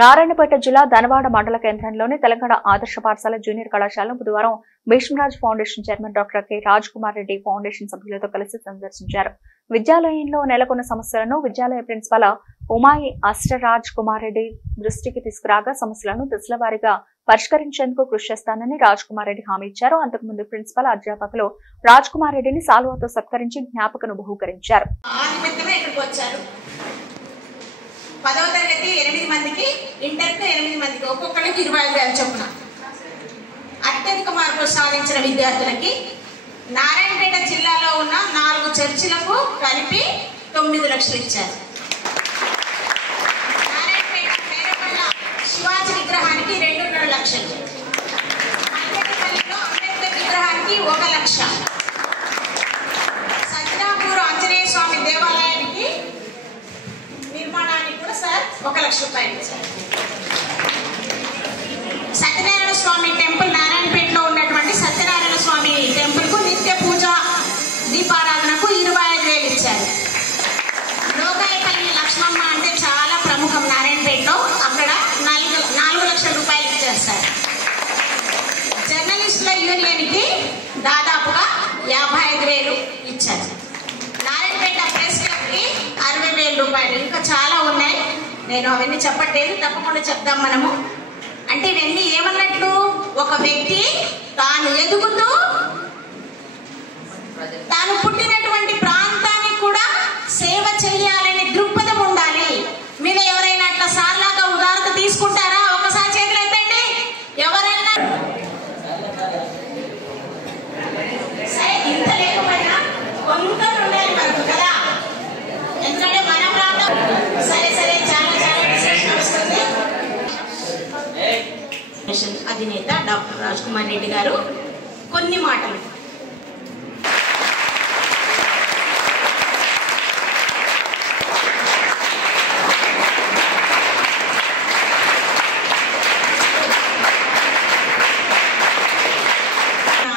నారాయణపేట జిల్లా ధనవాడ మండల కేంద్రంలోని తెలంగాణ ఆదర్శ పాఠశాల జూనియర్ కళాశాలను బుధవారం Bhishmaraj foundation chairman doctor K Raj Kumar Reddy foundation సభ్యులతో కలిసి సందర్శించారు. విద్యాలయంలో నెలకొన్న సమస్యలను విద్యాలయ ప్రిన్సిపల్ ఉమాయి అష్టరాజ్ కుమార్ రెడ్డి దృష్టికి తీసుకురాగా సమస్యలను దశల వారీగా పరిష్కరించేందుకు కృషి చేస్తానని రాజ్ కుమార్ రెడ్డి హామీ ఇచ్చారు. అంతకుముందు ప్రిన్సిపల్ అధ్యాపకులు రాజ్ కుమార్ రెడ్డిని సాల్వాతో సత్కరించి జ్ఞాపకను బహూకరించారు. 10వ తరగతి 8 మందికి, ఇంటర్కు 8 మందికి, ఒక్కొక్కరికి 25,000 చొప్పున అత్యధిక మార్కులు సాధించిన విద్యార్థులకి నారాయణపేట జిల్లాలో ఉన్న 4 చర్చిలకు కలిపి 9 లక్షలు ఇచ్చారు. నారాయణపేట పేరపల్ల శివాజీ విగ్రహానికి 2.5 లక్షలు, అంబేద్కర్ విగ్రహానికి 1 లక్ష, సజ్జనాపూర్ ఆంజనేయ స్వామి దేవాలయానికి నిర్మాణానికి కూడా సార్ 1 లక్ష రూపాయలు ఇచ్చారు. సత్యనారాయణ స్వామి టెంపుల్ నారాయణపేటలో ఉన్నటువంటి సత్యనారాయణ స్వామి టెంపుల్ కు నిత్య పూజ దీపారాధనకు 25,000 ఇచ్చారు. లోకాయపల్లి లక్ష్మమ్మ అంటే చాలా ప్రముఖం నారాయణపేటలో, అక్కడ 4 లక్షల రూపాయలు ఇచ్చారు సార్. జర్నలిస్టుల యూనియన్కి దాదాపుగా 55,000 ఇచ్చారు. నారాయణపేట ప్రెస్ క్లబ్కి 60,000 రూపాయలు. ఇంకా చాలా ఉన్నాయి, నేను అవన్నీ చెప్పట్లేదు, తప్పకుండా చెప్దాం మనము. అంటే ఇవన్నీ ఏమన్నట్లు, ఒక వ్యక్తి తాను ఎదుగుతూ తాను పుట్టినటువంటి ప్రాంతానికి కూడా సేవ చేయాలనే దృక్పథం ఉండాలి. మీరు ఎవరైనా అట్లా సార్లాగా ఉదాహరణ తీసుకుంటారా? ఒకసారి చేతులు ఎత్తండి. ఎవరైనా సరే, ఇంత లేకపోయినా కొంత ఉండాలి మనకు కదా, ఎందుకంటే మన ప్రాంతం సరే చాలా విశేషం వస్తుంది. అధినేత డాక్టర్ రాజ్ కుమార్ రెడ్డి గారు కొన్ని మాటలు.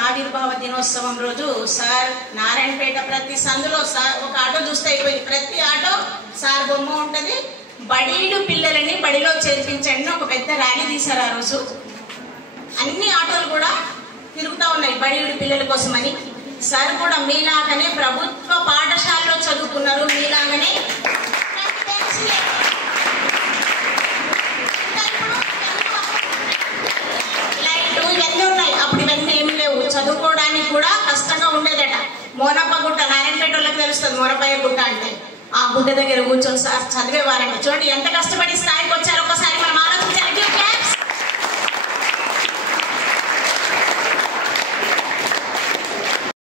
ఆవిర్భావ దినోత్సవం రోజు సార్ నారాయణపేట ప్రతి సందులో సార్ ఒక ఆటో చూస్తే అయిపోయింది, ప్రతి ఆటో సార్ బొమ్మ ఉంటది. బడీడు పిల్లలని బడిలో చేర్పించండి ఒక పెద్ద ర్యాలీ తీశారు ఆ రోజు. అన్ని ఆటోలు కూడా తిరుగుతూ ఉన్నాయి బడీడు పిల్లల కోసమని. సార్ కూడా మీలాగనే ప్రభుత్వ పాఠశాలలో చదువుకున్నారు, మీలాగనే లైట్లు ఇవన్నీ ఉన్నాయి. అప్పుడు ఇవన్నీ ఏమి లేవు, చదువుకోవడానికి కూడా కష్టంగా ఉండేదట. మోనప్ప గుట్ట, నారాయణపేట వాళ్ళకి తెలుస్తుంది మోనపయ్య గుట్ట అంటే, ఆ గుడ్డ దగ్గర కూర్చొని సార్ చదివేవారంట. చూడండి ఎంత కష్టపడి స్థాయికి వచ్చారో.